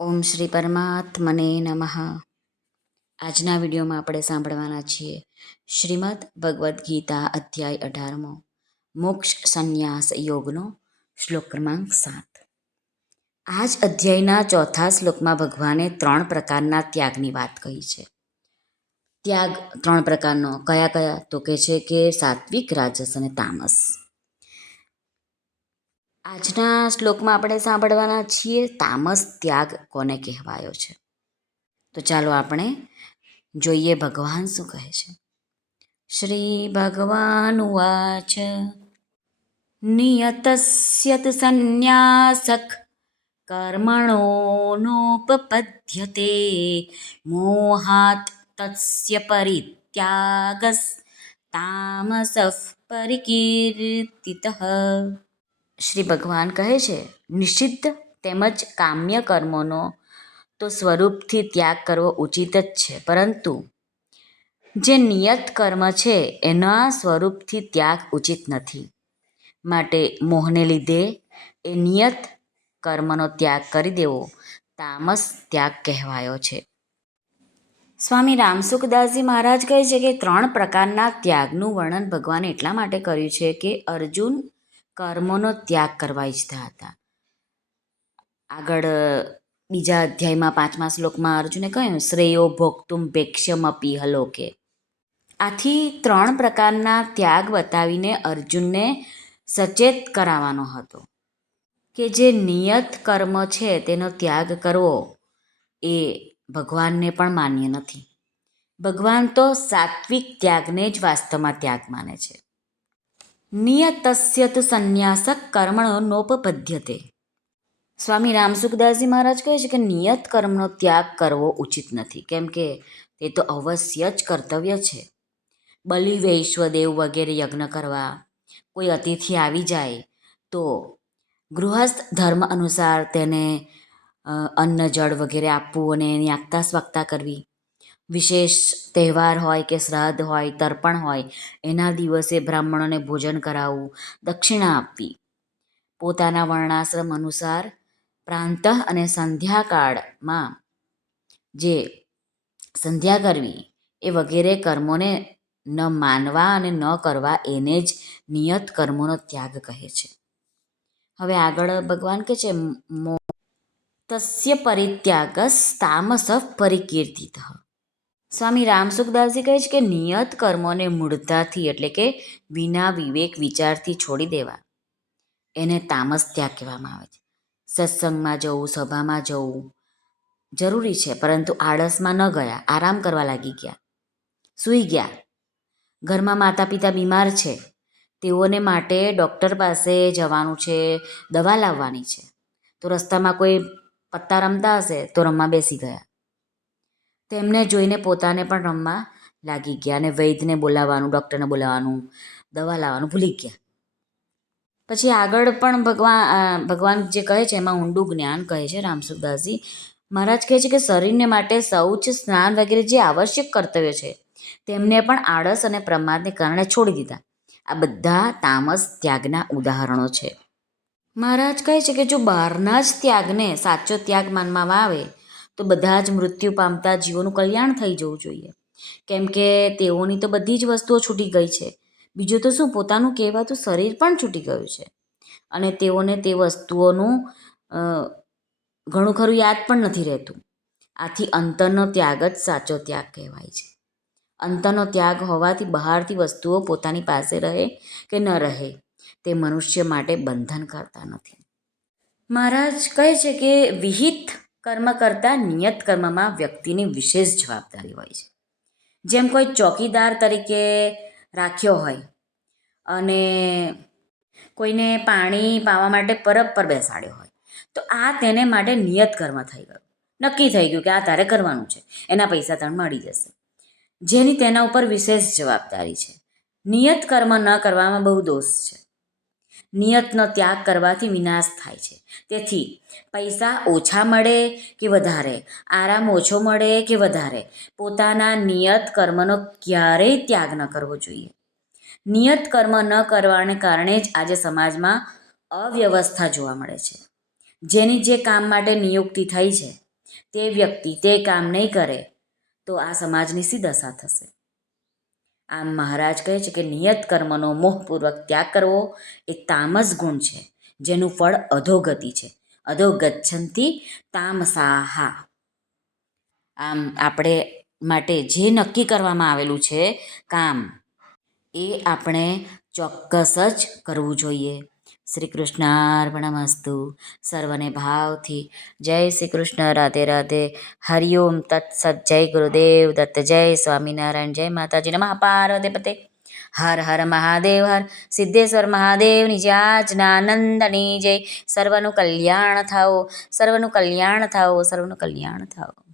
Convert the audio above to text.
ઓમ શ્રી પરમાત્મને નમઃ. આજના વિડીયોમાં આપણે સાંભળવાના છીએ શ્રીમદ ભગવદ્ ગીતા અધ્યાય 18મો મોક્ષ સંન્યાસ યોગનો શ્લોક ક્રમાંક 7. આ જ અધ્યાયના ચોથા શ્લોકમાં ભગવાને 3 પ્રકારના ત્યાગની વાત કહી છે. ત્યાગ 3 પ્રકારનો કયા કયા તો કહે છે કે સાત્વિક, રાજસ અને તામસ. આજના શ્લોકમાં આપણે સાંભળવાના છીએ તામસ ત્યાગ કોને કહેવાયો છે. તો ચાલો આપણે જોઈએ ભગવાન શું કહે છે. શ્રી ભગવાન ઉવાચ નિયતસ્ય તુ સંન્યાસક કર્મણો નોપપદ્યતે મોહાત તસ્ય પરિત્યાગસ તામસઃ પરિકીર્તિતઃ. શ્રી ભગવાન કહે છે નિષિદ્ધ તેમજ કામ્ય કર્મોનો તો સ્વરૂપથી ત્યાગ કરવો ઉચિત જ છે, પરંતુ જે નિયત કર્મ છે એના સ્વરૂપથી ત્યાગ ઉચિત નથી. માટે મોહને લીધે એ નિયત કર્મનો ત્યાગ કરી દેવો તામસ ત્યાગ કહેવાયો છે. સ્વામી રામસુખદાસજી મહારાજ કહે છે કે 3 પ્રકારના ત્યાગનું વર્ણન ભગવાને એટલા માટે કર્યું છે કે અર્જુન કર્મોનો ત્યાગ કરવા ઈચ્છતા હતા. આગળ બીજા અધ્યાયમાં 5મા શ્લોકમાં અર્જુને કહ્યું શ્રેયો ભોક્તુમ ભેક્ષ્યમપી હલોકે. આથી 3 પ્રકારના ત્યાગ બતાવીને અર્જુનને સચેત કરાવવાનો હતો કે જે નિયત કર્મ છે તેનો ત્યાગ કરવો એ ભગવાનને પણ માન્ય નથી. ભગવાન તો સાત્વિક ત્યાગને જ વાસ્તવમાં ત્યાગ માને છે. નિયતસ્ય તુ સંન્યાસક કર્મણો નોપપદ્યતે. સ્વામી રામસુખદાસજી મહારાજ કહે છે કે નિયત કર્મનો ત્યાગ કરવો ઉચિત નથી, કેમ કે તે તો અવશ્ય જ કર્તવ્ય છે. બલિ, વૈશ્વદેવ વગેરે યજ્ઞ કરવા કોઈ અતિથિ આવી જાય તો ગૃહસ્થ ધર્મ અનુસાર તેને અન્ન જળ વગેરે આપવું અને એની આગતા સ્વાગતા કરવી. વિશેષ તહેવાર હોય કે શ્રાદ્ધ હોય, તર્પણ હોય, એના દિવસે બ્રાહ્મણોને ભોજન કરાવવું, દક્ષિણા આપવી. પોતાના વર્ણાશ્રમ અનુસાર પ્રાંતઃ અને સંધ્યાકાળમાં જે સંધ્યા કરવી એ વગેરે કર્મોને ન માનવા અને ન કરવા એને જ નિયત કર્મોનો ત્યાગ કહે છે. હવે આગળ ભગવાન કહે છે તસ્ય પરિત્યાગસ તામસઃ પરિકીર્તિતઃ. સ્વામી રામસુખદાસજી કહે છે કે નિયત કર્મોને મૂળતાથી એટલે કે વિના વિવેક વિચારથી છોડી દેવા એને તામસ ત્યાગ કહેવામાં આવે છે. સત્સંગમાં જવું, સભામાં જવું જરૂરી છે, પરંતુ આળસમાં ન ગયા, આરામ કરવા લાગી ગયા, સૂઈ ગયા. ઘરમાં માતા પિતા બીમાર છે, તેઓને માટે ડૉક્ટર પાસે જવાનું છે, દવા લાવવાની છે, તો રસ્તામાં કોઈ પત્તા રમતા હશે તો રમવા બેસી ગયા. તેમને જોઈને પોતાને પણ રમવા લાગી ગયા અને વૈદ્યને બોલાવવાનું, ડૉક્ટરને બોલાવવાનું, દવા લાવવાનું ભૂલી ગયા. પછી આગળ પણ ભગવાન જે કહે છે એમાં ઊંડું જ્ઞાન કહે છે રામસુખદાસજી મહારાજ કહે છે કે શરીરને માટે શૌચ, સ્નાન વગેરે જે આવશ્યક કર્તવ્ય છે તેમને પણ આળસ અને પ્રમાદને કારણે છોડી દીધા. આ બધા તામસ ત્યાગના ઉદાહરણો છે. મહારાજ કહે છે કે જો બહારના જ ત્યાગને સાચો ત્યાગ માનવામાં આવે તો બધા જ મૃત્યુ પામતા જીવોનું કલ્યાણ થઈ જવું જોઈએ, કેમ કે તેઓની તો બધી જ વસ્તુઓ છૂટી ગઈ છે. બીજું તો શું, પોતાનું કહેવાતું શરીર પણ છૂટી ગયું છે અને તેઓને તે વસ્તુઓનું ઘણું ખરું યાદ પણ નથી રહેતું. આથી અંતરનો ત્યાગ જ સાચો ત્યાગ કહેવાય છે. અંતરનો ત્યાગ હોવાથી બહારથી વસ્તુઓ પોતાની પાસે રહે કે ન રહે તે મનુષ્ય માટે બંધન કરતા નથી. મહારાજ કહે છે કે વિહિત કર્મ કરતાં નિયત કર્મમાં વ્યક્તિની વિશેષ જવાબદારી હોય છે. જેમ કોઈ ચોકીદાર તરીકે રાખ્યો હોય અને કોઈને પાણી પાવા માટે પરબ પર બેસાડ્યો હોય તો આ તેને માટે નિયત કર્મ થઈ ગયું. નક્કી થઈ ગયું કે આ તારે કરવાનું છે, એના પૈસા તને મળી જશે, જેની તેના ઉપર વિશેષ જવાબદારી છે. નિયત કર્મ ન કરવામાં બહુ દોષ છે. નિયતનો ત્યાગ કરવાથી વિનાશ થાય છે. તેથી પૈસા ઓછા મળે કે વધારે, આરામ ઓછો મળે કે વધારે, પોતાના નિયત કર્મનો ક્યારેય ત્યાગ ન કરવો જોઈએ. નિયત કર્મ ન કરવાને કારણે જ આજે સમાજમાં અવ્યવસ્થા જોવા મળે છે. જેની જે કામ માટે નિયુક્તિ થઈ છે તે વ્યક્તિ તે કામ નહીં કરે તો આ સમાજની શી દશા થશે. આમ મહારાજ કહે છે કે નિયત કર્મનો મોહપૂર્વક ત્યાગ કરવો એ તામસ ગુણ છે, જેનું ફળ અધોગતિ છે. અધોગચ્છન્તિ તામસાહા. આમ આપણે માટે જે નક્કી કરવામાં આવેલું છે કામ, એ આપણે ચોક્કસ જ કરવું જોઈએ. શ્રી કૃષ્ણાર્પણમસ્તુ. સર્વને ભાવથી જય શ્રી કૃષ્ણ. રાધે રાધે. હરિઓમ તત્સત. જય ગુરુદેવ દત્ત. જય સ્વામિનારાયણ. જય માતાજી. નમઃ પાર્વતી પતે. હર હર મહાદેવ. હર સિદ્ધેશ્વર મહાદેવની જય. આજ્ઞાનંદની જય. સર્વનું કલ્યાણ થાઓ, સર્વનું કલ્યાણ થાઓ, સર્વનું કલ્યાણ થાઓ.